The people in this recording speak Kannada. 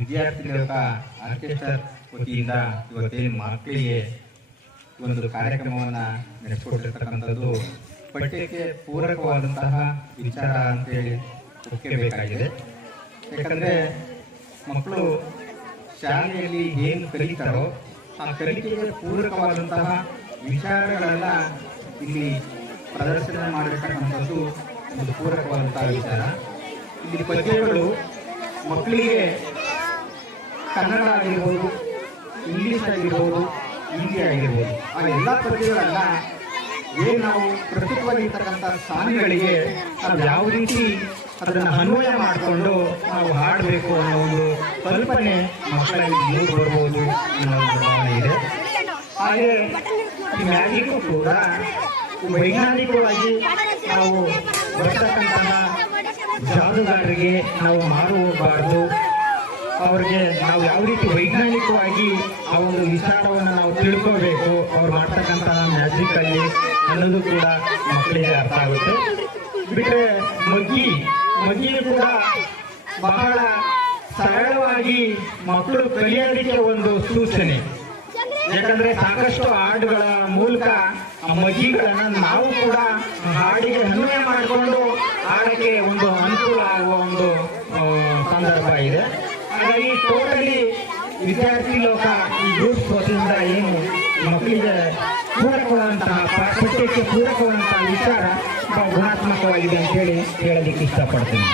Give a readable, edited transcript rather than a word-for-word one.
ವಿದ್ಯಾರ್ಥಿ ಲೋಕ ಆರ್ಕೆಸ್ಟ್ರಾ ವತಿಯಿಂದ ಇವತ್ತೇನು ಮಕ್ಕಳಿಗೆ ಒಂದು ಕಾರ್ಯಕ್ರಮವನ್ನು ನಡೆಸಿಕೊಟ್ಟಿರ್ತಕ್ಕಂಥದ್ದು ಪಠ್ಯಕ್ಕೆ ಪೂರಕವಾದಂತಹ ವಿಚಾರ ಅಂತೇಳಿ ಒಪ್ಪಿಬೇಕಾಗಿದೆ. ಯಾಕಂದರೆ ಮಕ್ಕಳು ಶಾಲೆಯಲ್ಲಿ ಏನು ಕಲಿತಾರೋ ಆ ಕಲಿಕೆಗೆ ಪೂರಕವಾದಂತಹ ವಿಚಾರಗಳೆಲ್ಲ ಇಲ್ಲಿ ಪ್ರದರ್ಶನ ಮಾಡಿರ್ತಕ್ಕಂಥದ್ದು ಒಂದು ಪೂರಕವಾದಂತಹ ವಿಚಾರ. ಇಲ್ಲಿ ಪದ್ಯಗಳು ಮಕ್ಕಳಿಗೆ ಕನ್ನಡ ಆಗಿರ್ಬೋದು, ಇಂಗ್ಲೀಷ್ ಆಗಿರ್ಬೋದು, ಹಿಂದಿ ಆಗಿರ್ಬೋದು, ಆ ಎಲ್ಲ ಪದ್ಯಗಳನ್ನ ಏನು ನಾವು ಪ್ರಸ್ತುತವಾಗಿರ್ತಕ್ಕಂಥ ಸಾಲಿಗಳಿಗೆ ನಾವು ಯಾವ ರೀತಿ ಅದನ್ನು ಅನ್ವಯ ಮಾಡಿಕೊಂಡು ನಾವು ಹಾಡಬೇಕು ಅನ್ನೋ ಒಂದು ಕಲ್ಪನೆ ಮಕ್ಕಳಲ್ಲಿ ಮೂಡಿ ಬರ್ಬೋದು ಅನ್ನೋ ಒಂದು ಭಾವನೆ ಇದೆ. ಹಾಗೆ ಈ ಮ್ಯಾಜಿಕ್ಕು ಕೂಡ ವೈಜ್ಞಾನಿಕವಾಗಿ ನಾವು ಬರ್ತಕ್ಕಂತಹ ಜಾದೂಗಾರರಿಗೆ ನಾವು ಮಾರು ಹೋಗಬಾರ್ದು. ಅವ್ರಿಗೆ ನಾವು ಯಾವ ರೀತಿ ವೈಜ್ಞಾನಿಕವಾಗಿ ಆ ಒಂದು ವಿಚಾರವನ್ನು ನಾವು ತಿಳ್ಕೋಬೇಕು ಅವ್ರು ಮಾಡ್ತಕ್ಕಂತಹ ಮ್ಯಾಜಿಕಲ್ಲಿ ಅನ್ನೋದು ಕೂಡ ಮಕ್ಕಳಿಗೆ ಅರ್ಥ ಆಗುತ್ತೆ. ಬಿಟ್ಟರೆ ಮಗ್ಗಿ ಕೂಡ ಬಹಳ ಸರಳವಾಗಿ ಮಕ್ಕಳು ಕಲಿಯೋದಕ್ಕೆ ಒಂದು ಸೂಚನೆ. ಯಾಕಂದ್ರೆ ಸಾಕಷ್ಟು ಹಾಡುಗಳ ಮೂಲಕ ಆ ಮಗ್ಗಿಗಳನ್ನು ನಾವು ಕೂಡ ಹಾಡಿಗೆ ಅನ್ವಯ ಮಾಡಿಕೊಂಡು ಹಾಡಕ್ಕೆ ಒಂದು ಅನುಕೂಲ ಆಗುವ ಒಂದು ಸಂದರ್ಭ ಇದೆ. ಹಾಗಾಗಿ ಟೋಟಲಿ ವಿದ್ಯಾರ್ಥಿ ಲೋಕ ಈ ಗ್ರೂಪ್ಸ್ ವತಿಯಿಂದ ಏನು ಮಕ್ಕಳಿಗೆ ಪೂರಕವಾದಂತಹ ಪಠ್ಯಕ್ಕೆ ಪೂರಕವಾದಂತಹ ವಿಚಾರ ಗುಣಾತ್ಮಕವಾಗಿದೆ ಅಂತೇಳಿ ಹೇಳಲಿಕ್ಕೆ ಇಷ್ಟಪಡ್ತೀನಿ.